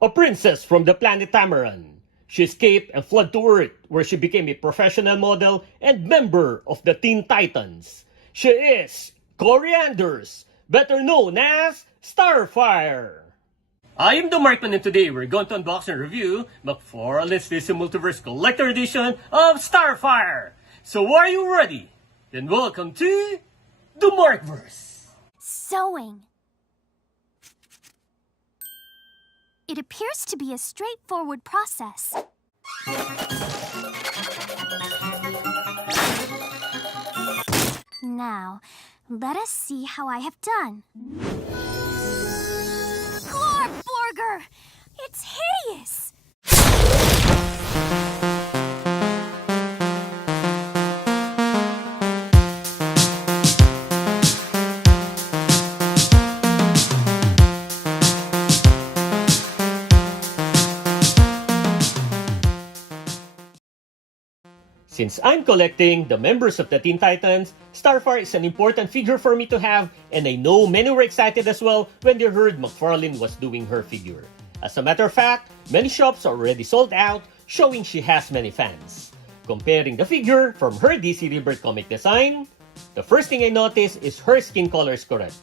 A princess from the planet Tamaran. She escaped and fled to Earth, where she became a professional model and member of the Teen Titans. She is Corianders, better known as Starfire. I am the Markman, and today we're going to unbox and review McFarlane's DC Multiverse Collector Edition of Starfire. So are you ready? Then welcome to the Markverse. Sewing. It appears to be a straightforward process. Now, let us see how I have done. Glorborger! It's hideous! Since I'm collecting the members of the Teen Titans, Starfire is an important figure for me to have, and I know many were excited as well when they heard McFarlane was doing her figure. As a matter of fact, many shops are already sold out, showing she has many fans. Comparing the figure from her DC Rebirth comic design, the first thing I noticed is her skin color is correct.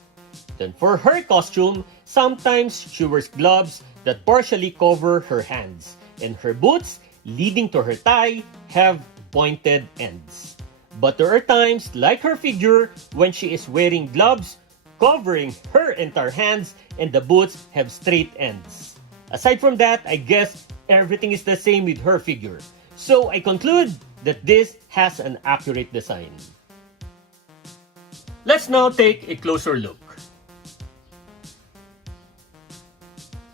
Then for her costume, sometimes she wears gloves that partially cover her hands, and her boots, leading to her thigh, have pointed ends. But there are times, like her figure, when she is wearing gloves covering her entire hands and the boots have straight ends. Aside from that, I guess everything is the same with her figure. So I conclude that this has an accurate design. Let's now take a closer look.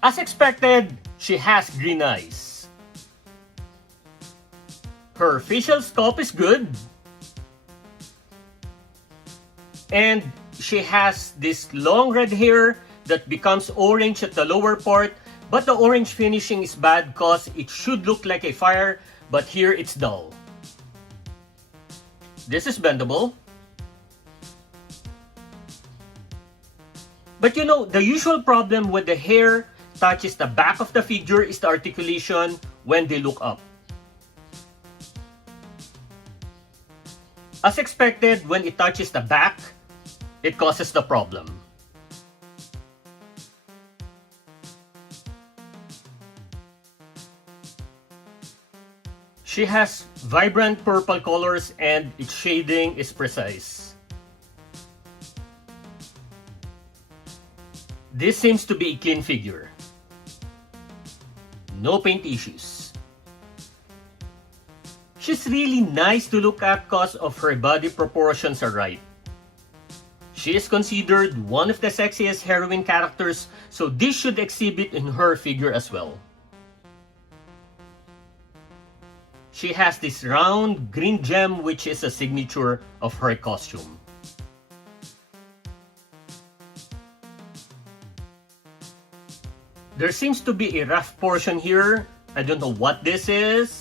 As expected, she has green eyes. Her facial sculpt is good. And she has this long red hair that becomes orange at the lower part, but the orange finishing is bad because it should look like a fire, but here it's dull. This is bendable. But you know, the usual problem when the hair touches the back of the figure is the articulation when they look up. As expected, when it touches the back, it causes the problem. She has vibrant purple colors and its shading is precise. This seems to be a clean figure. No paint issues. She's really nice to look at because of her body proportions are right. She is considered one of the sexiest heroine characters, so this should exhibit in her figure as well. She has this round green gem which is a signature of her costume. There seems to be a rough portion here. I don't know what this is.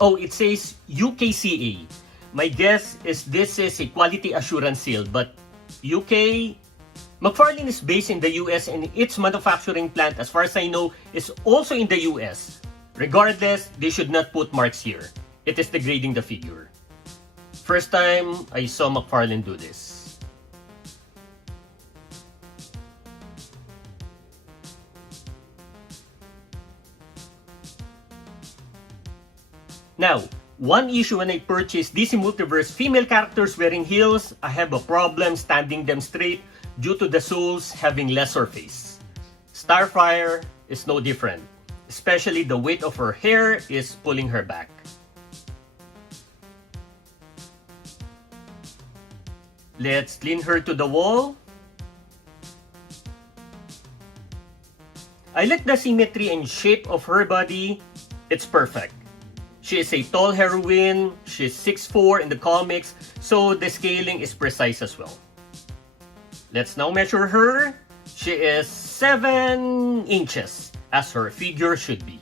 Oh, it says UKCA. My guess is this is a quality assurance seal, but UK? McFarlane is based in the US and its manufacturing plant, as far as I know, is also in the US. Regardless, they should not put marks here. It is degrading the figure. First time I saw McFarlane do this. Now, one issue when I purchased DC Multiverse female characters wearing heels, I have a problem standing them straight due to the soles having less surface. Starfire is no different, especially the weight of her hair is pulling her back. Let's lean her to the wall. I like the symmetry and shape of her body. It's perfect. She is a tall heroine, she's 6'4" in the comics, so the scaling is precise as well. Let's now measure her. She is 7 inches, as her figure should be.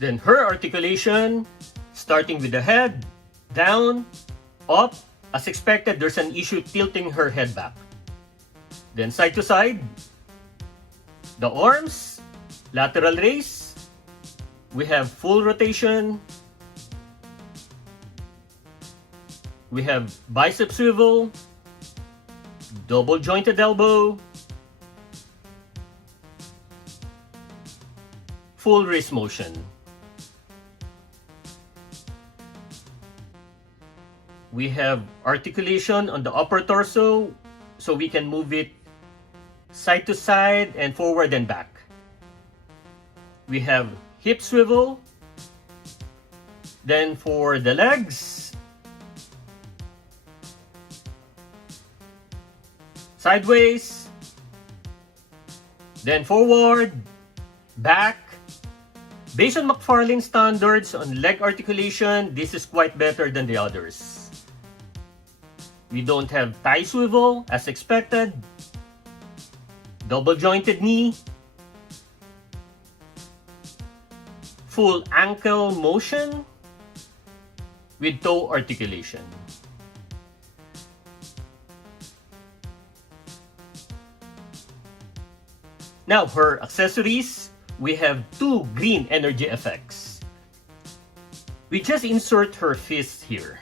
Then her articulation, starting with the head, down, up. As expected, there's an issue tilting her head back. then side to side, the arms, lateral raise, we have full rotation, we have bicep swivel, double jointed elbow, full wrist motion. We have articulation on the upper torso, so we can move it side to side and forward and back. We have hip swivel. Then for the legs, sideways, then forward, back. Based on McFarlane standards on leg articulation, this is quite better than the others. We don't have thigh swivel as expected, double jointed knee, full ankle motion with toe articulation. Now for accessories, we have two green energy effects. We just insert her fist here.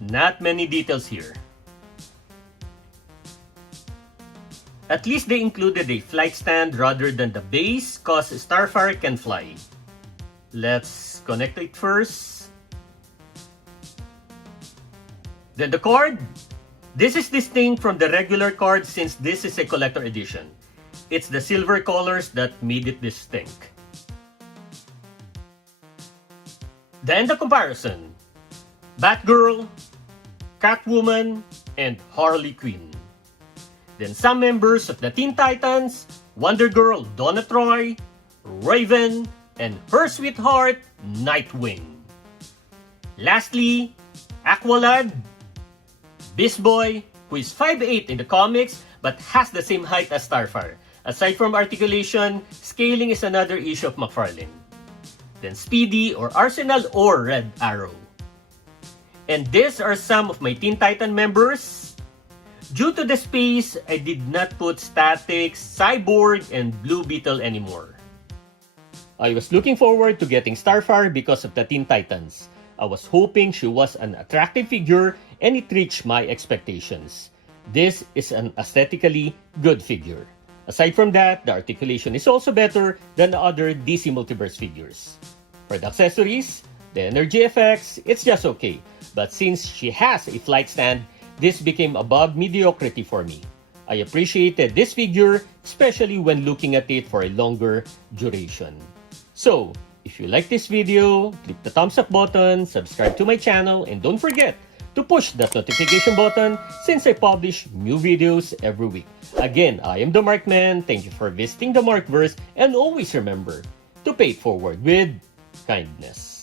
Not many details here. At least they included a flight stand rather than the base, cause Starfire can fly. Let's connect it first. Then the card. This is distinct from the regular card since this is a collector edition. It's the silver colors that made it distinct. Then the comparison. Batgirl, Catwoman, and Harley Quinn. Then some members of the Teen Titans, Wonder Girl Donna Troy, Raven, and her sweetheart, Nightwing. Lastly, Aqualad, Beast Boy, who is 5'8" in the comics but has the same height as Starfire. Aside from articulation, scaling is another issue of McFarlane. Then Speedy or Arsenal or Red Arrow. And these are some of my Teen Titan members. Due to the space, I did not put Static, Cyborg, and Blue Beetle anymore. I was looking forward to getting Starfire because of the Teen Titans. I was hoping she was an attractive figure and it reached my expectations. This is an aesthetically good figure. Aside from that, the articulation is also better than the other DC Multiverse figures. For the accessories, the energy effects, it's just okay. But since she has a flight stand, this became above mediocrity for me. I appreciated this figure, especially when looking at it for a longer duration. So, if you like this video, click the thumbs up button, subscribe to my channel, and don't forget to push that notification button since I publish new videos every week. Again, I am the Markman. Thank you for visiting the Markverse, and always remember to pay it forward with kindness.